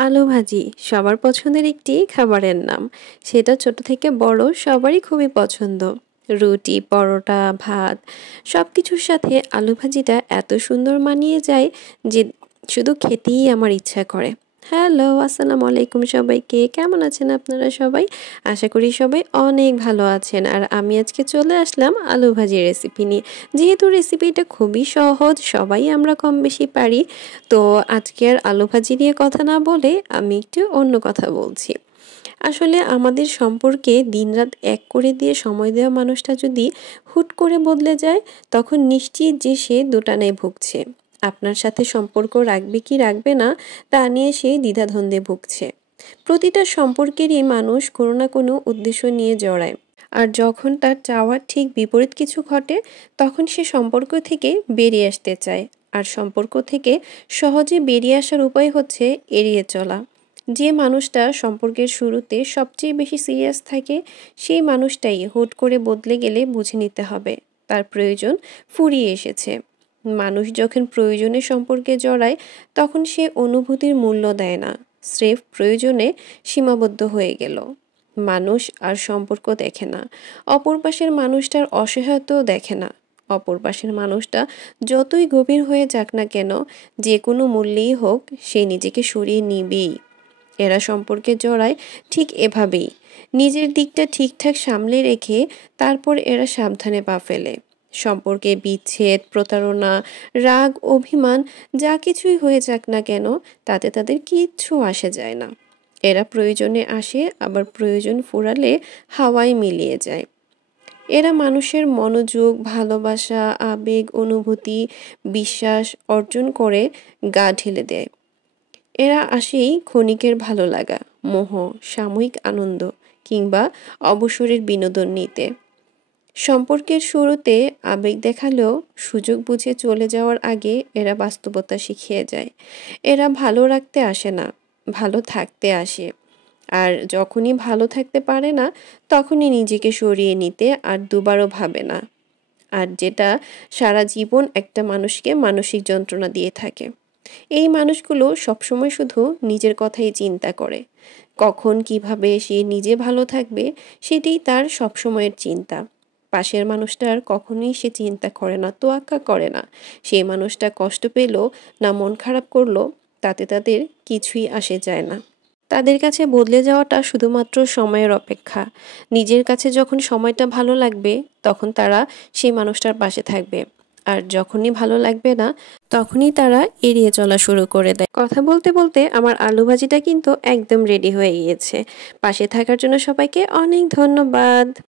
আলু ভাজি সবার পছন্দের একটি খাবারের নাম। সেটা ছোট থেকে বড় সবারই খুবই পছন্দ। রুটি, পরোটা, ভাত সবকিছুর সাথে আলু ভাজিটা এত সুন্দর মানিয়ে যায় যে শুধু খেতেই আমার ইচ্ছা করে। হ্যালো, আসসালামু আলাইকুম সবাইকে। কেমন আছেন আপনারা সবাই? আশা করি সবাই অনেক ভালো আছেন। আর আমি আজকে চলে আসলাম আলু ভাজির রেসিপি নিয়ে। যেহেতু রেসিপিটা খুবই সহজ, সবাই আমরা কম বেশি পারি, তো আজকে আর আলু ভাজি নিয়ে কথা না বলে আমি একটু অন্য কথা বলছি। আসলে আমাদের সম্পর্কে দিনরাত এক করে দিয়ে সময় দেওয়া মানুষটা যদি হুট করে বদলে যায়, তখন নিশ্চিত যে সে দোটানায় ভুগছে। আপনার সাথে সম্পর্ক রাখবে কি রাখবে না তা নিয়ে সে দ্বিধাদ্বন্দ্বে ভুগছে। প্রতিটা সম্পর্কেরই মানুষ কোনো না কোনো উদ্দেশ্য নিয়ে জড়ায়। আর যখন তার চাওয়ার ঠিক বিপরীত কিছু ঘটে, তখন সে সম্পর্ক থেকে বেরিয়ে আসতে চায়। আর সম্পর্ক থেকে সহজে বেরিয়ে আসার উপায় হচ্ছে এড়িয়ে চলা। যে মানুষটা সম্পর্কের শুরুতে সবচেয়ে বেশি সিরিয়াস থাকে, সেই মানুষটাই হুট করে বদলে গেলে বুঝে নিতে হবে তার প্রয়োজন ফুরিয়ে এসেছে। মানুষ যখন প্রয়োজনে সম্পর্কে জড়ায়, তখন সে অনুভূতির মূল্য দেয় না, স্রেফ প্রয়োজনে সীমাবদ্ধ হয়ে গেল। মানুষ আর সম্পর্ক দেখে না, অপর পাশের মানুষটার অসহায়তাও দেখে না। অপর পাশের মানুষটা যতই গভীর হয়ে যাক না কেন, যে কোনো মূল্যেই হোক, সে নিজেকে সরিয়ে নিবেই। এরা সম্পর্কে জড়ায় ঠিক এভাবেই, নিজের দিকটা ঠিকঠাক সামলে রেখে তারপর এরা সাবধানে পা ফেলে। সম্পর্কে বিচ্ছেদ, প্রতারণা, রাগ, অভিমান যা কিছুই হয়ে যাক না কেন, তাতে তাদের কিচ্ছু আসে যায় না। এরা প্রয়োজনে আসে, আবার প্রয়োজন ফুরালে হাওয়ায় মিলিয়ে যায়। এরা মানুষের মনোযোগ, ভালোবাসা, আবেগ, অনুভূতি, বিশ্বাস অর্জন করে গা ঢেলে দেয়। এরা আসেই ক্ষণিকের ভালো লাগা, মোহ, সাময়িক আনন্দ কিংবা অবসরের বিনোদন নিতে। সম্পর্কের শুরুতে আবেগ দেখালেও সুযোগ বুঝে চলে যাওয়ার আগে এরা বাস্তবতা শিখিয়ে যায়। এরা ভালো রাখতে আসে না, ভালো থাকতে আসে। আর যখনই ভালো থাকতে পারে না, তখনই নিজেকে সরিয়ে নিতে আর দুবারও ভাবে না। আর যেটা সারা জীবন একটা মানুষকে মানসিক যন্ত্রণা দিয়ে থাকে। এই মানুষগুলো সবসময় শুধু নিজের কথাই চিন্তা করে। কখন কিভাবে সে নিজে ভালো থাকবে, সেটাই তার সবসময়ের চিন্তা। পাশের মানুষটার কখনোই সে চিন্তা করে না, তোয়াক্কা করে না। সেই মানুষটা কষ্ট পেল না মন খারাপ করলো, তাতে তাদের কিছুই আসে যায় না। তাদের কাছে বদলে যাওয়াটা শুধুমাত্র সময়ের অপেক্ষা। নিজের কাছে যখন সময়টা ভালো লাগবে, তখন তারা সেই মানুষটার পাশে থাকবে। আর যখনই ভালো লাগবে না, তখনই তারা এড়িয়ে চলা শুরু করে দেয়। কথা বলতে বলতে আমার আলু ভাজিটা কিন্তু একদম রেডি হয়ে গিয়েছে। পাশে থাকার জন্য সবাইকে অনেক ধন্যবাদ।